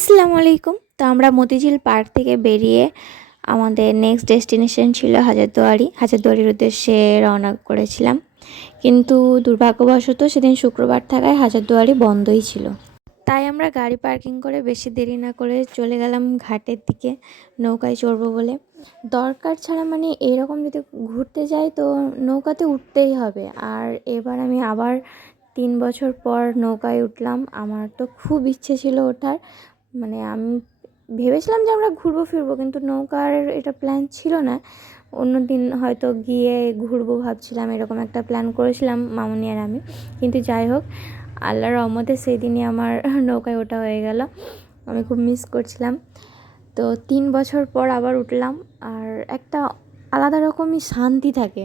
আসসালামু আলাইকুম। তো আমরা মতিঝিল পার্ক থেকে বেরিয়ে আমাদের নেক্সট ডেস্টিনেশন ছিল হাজারদুয়ারির উদ্দেশ্যে রওনা করেছিলাম। কিন্তু দুর্ভাগ্যবশত সেদিন শুক্রবার থাকায় হাজারদুয়ারি বন্ধই ছিল। তাই আমরা গাড়ি পার্কিং করে বেশি দেরি না করে চলে গেলাম ঘাটের দিকে নৌকায় চড়বো বলে। দরকার ছাড়া মানে এরকম যদি ঘুরতে যাই তো নৌকাতে উঠতেই হবে। আর এবার আমি আবার 3 বছর পর নৌকায় উঠলাম। আমার তো খুব ইচ্ছে ছিল ওঠার, মানে আমি ভেবেছিলাম যে আমরা ঘুরবো ফিরবো, কিন্তু নৌকার এটা প্ল্যান ছিল না। অন্য দিন হয়তো গিয়ে ঘুরবো ভাবছিলাম, এরকম একটা প্ল্যান করেছিলাম মামুনি আর আমি। কিন্তু যাই হোক, আল্লাহর রহমতে সেই দিনই আমার নৌকায় ওঠা হয়ে গেল। আমি খুব মিস করছিলাম। তো 3 বছর পর আবার উঠলাম, আর একটা আলাদা রকমই শান্তি থাকে।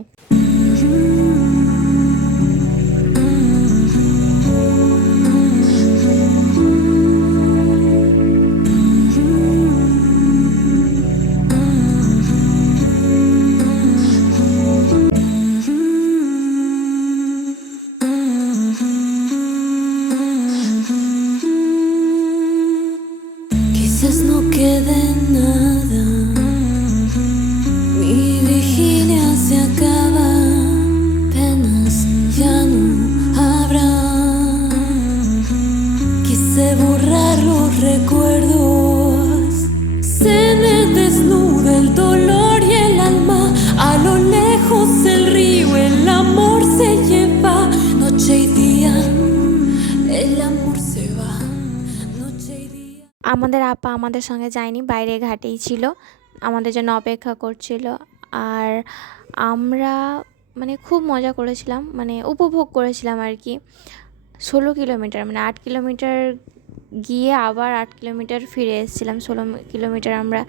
Quizás no quede nada, mi vigilia se acaba, penas ya no habrá. Quise borrar los recuerdos, se me desnuda el dolor y el alma, a lo lejos el río, el amor se lleva, noche y día, el amor se va. আমাদের আপা আমাদের সঙ্গে যায়নি, বাইরে ঘাটেই ছিল, আমাদের জন্য অপেক্ষা করছিল। আর আমরা মানে খুব মজা করেছিলাম, মানে উপভোগ করেছিলাম আর কি। 16 কিলোমিটার, মানে 8 কিলোমিটার গিয়ে আবার 8 কিলোমিটার ফিরে এসেছিলাম। 16 কিলোমিটার আমরা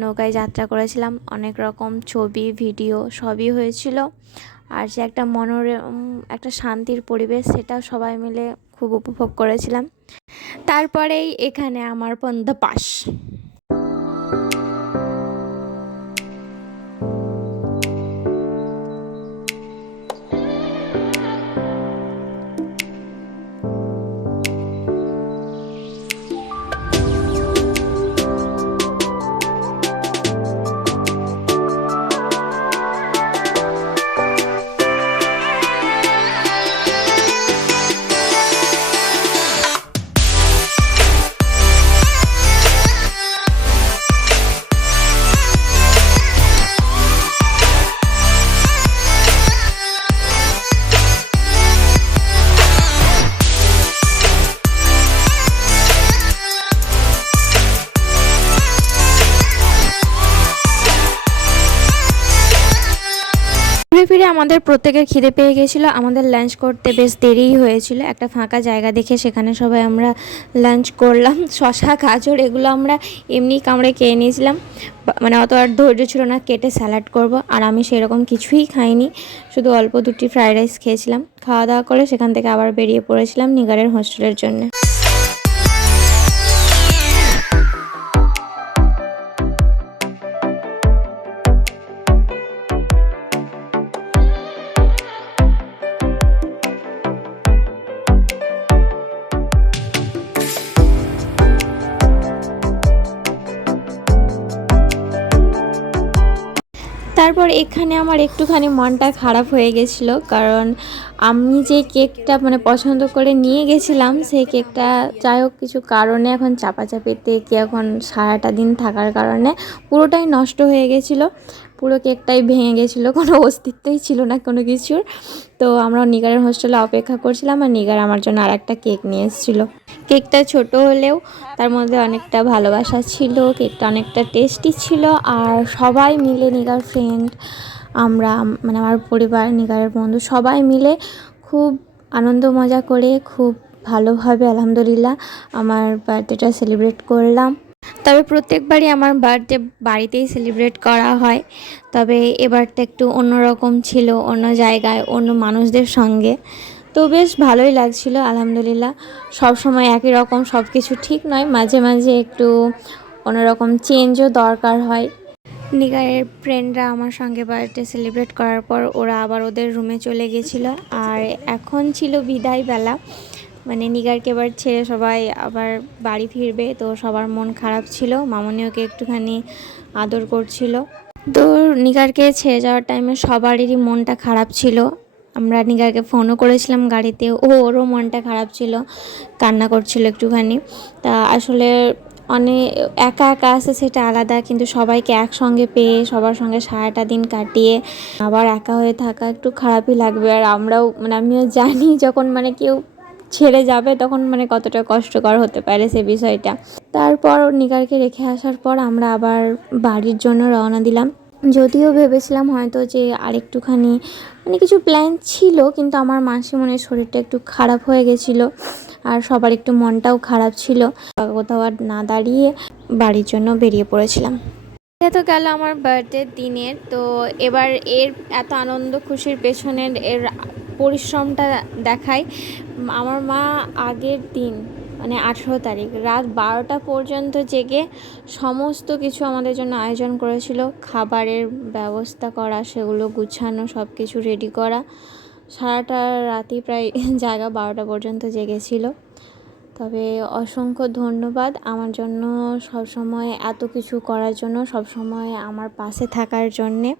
নৌকায় যাত্রা করেছিলাম। অনেক রকম ছবি ভিডিও সবই হয়েছিল। আর যে একটা মনোরম একটা শান্তির পরিবেশ, সেটাও সবাই মিলে খুব উপভোগ করেছিলাম। তারপরেই এখানে আমার দ্য পাস। ফিরে আমাদের প্রত্যেকের খিদে পেয়ে গেছিলো। আমাদের লাঞ্চ করতে বেশ দেরিই হয়েছিল। একটা ফাঁকা জায়গা দেখে সেখানে সবাই আমরা লাঞ্চ করলাম। শশা গাজর এগুলো আমরা এমনি কামড়ে খেয়ে নিয়েছিলাম, মানে অত আর ধৈর্য ছিল না কেটে স্যালাড করব। আর আমি সেরকম কিছুই খাইনি, শুধু অল্প 2টি ফ্রাইড রাইস খেয়েছিলাম। খাওয়া দাওয়া করে সেখান থেকে আবার বেরিয়ে পড়েছিলাম নিগারের হোস্টেলের জন্য। তারপর এখানে আমার একটুখানি মনটা খারাপ হয়ে গেছিলো, কারণ আমি যে কেকটা মানে পছন্দ করে নিয়ে গেছিলাম, সেই কেকটা যাই হোক কিছু কারণে এখন চাপাচাপিতে কি এখন সারাটা দিন থাকার কারণে পুরোটাই নষ্ট হয়ে গেছিলো। পুরো কেকটাই ভেঙে গেছিলো, কোনো অস্তিত্বই ছিল না কোনো কিছুর। তো আমরা নিগারের হোস্টেলে অপেক্ষা করছিলাম, আর নিগার আমার জন্য আর একটা কেক নিয়ে এসেছিলো। কেকটা ছোট হলেও তার মধ্যে অনেকটা ভালোবাসা ছিল, কেকটা অনেকটা টেস্টি ছিল। আর সবাই মিলে, নিগার ফ্রেন্ড, আমরা মানে আমার পরিবার, নিগারের বন্ধু সবাই মিলে খুব আনন্দ মজা করে খুব ভালোভাবে আলহামদুলিল্লাহ আমার বার্থডেটা সেলিব্রেট করলাম। তবে প্রত্যেকবারই আমার বার্থডে বাড়িতেই সেলিব্রেট করা হয়, তবে এবারটা একটু অন্যরকম ছিল, অন্য জায়গায় অন্য মানুষদের সঙ্গে। তো বেশ ভালোই লাগছিল আলহামদুলিল্লাহ। সব সময় একই রকম সব কিছু ঠিক নয়, মাঝে মাঝে একটু অন্যরকম চেঞ্জও দরকার হয়। নিগারের ফ্রেন্ডরা আমার সঙ্গে বার্থডে সেলিব্রেট করার পর ওরা আবার ওদের রুমে চলে গেছিলো। আর এখন ছিল বিদায়বেলা, মানে নিগারকে এবার ছেড়ে সবাই আবার বাড়ি ফিরবে, তো সবার মন খারাপ ছিল। মামনি ওকে একটুখানি আদর করছিল। তো নিগারকে ছেড়ে যাওয়ার টাইমে সবারই মনটা খারাপ ছিল। আমরা নিগারকে ফোনও করেছিলাম গাড়িতে, ওরও মনটা খারাপ ছিল, কান্না করছিল একটুখানি। তা আসলে অনেক একা একা আছে সেটা আলাদা, কিন্তু সবাইকে একসঙ্গে পেয়ে সবার সঙ্গে সারাটা দিন কাটিয়ে আবার একা হয়ে থাকা একটু খারাপই লাগবে। আর আমরাও মানে আমিও জানি যখন মানে কেউ ছেড়ে যাবে তখন মানে কতটা কষ্টকর হতে পারে সে বিষয়টা। তারপর নিগারকে রেখে আসার পর আমরা আবার বাড়ির জন্য রওনা দিলাম। যদিও ভেবেছিলাম হয়তো যে আরেকটুখানি মানে কিছু প্ল্যান ছিল, কিন্তু আমার মাসিমণির শরীরটা একটু খারাপ হয়ে গেছিলো আর সবার একটু মনটাও খারাপ ছিল। কোথাও আর না দাঁড়িয়ে বাড়ির জন্য বেরিয়ে পড়েছিলাম। এটা তো গেল আমার বার্থডের দিনের। তো এবার এর এত আনন্দ খুশির পেছনের এর পরিশ্রমটা দেখাই। আমার মা আগের দিন মানে 18 তারিখ রাত 12টা পর্যন্ত জেগে সমস্ত কিছু আমাদের জন্য আয়োজন করেছিল। খাবারের ব্যবস্থা করা, সেগুলো গুছানো, সব কিছু রেডি করা। সারাটা রাতই প্রায় জায়গা 12টা পর্যন্ত জেগেছিল। তবে অসংখ্য ধন্যবাদ আমার জন্য সবসময় এত কিছু করার জন্য, সবসময় আমার পাশে থাকার জন্যে।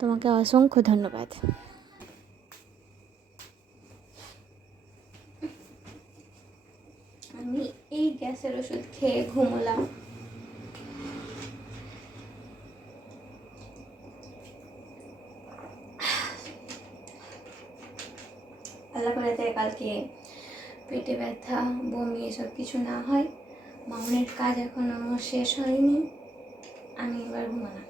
তোমাকে অসংখ্য ধন্যবাদ। আমি এই গ্যাসের ওষুধ খেয়ে ঘুমোলাম। আল্লাহ করে কালকে পেটে ব্যথা, বমি এসব কিছু না হয়। মামনের কাজ এখনো শেষ হয়নি, আমি এবার ঘুমালাম।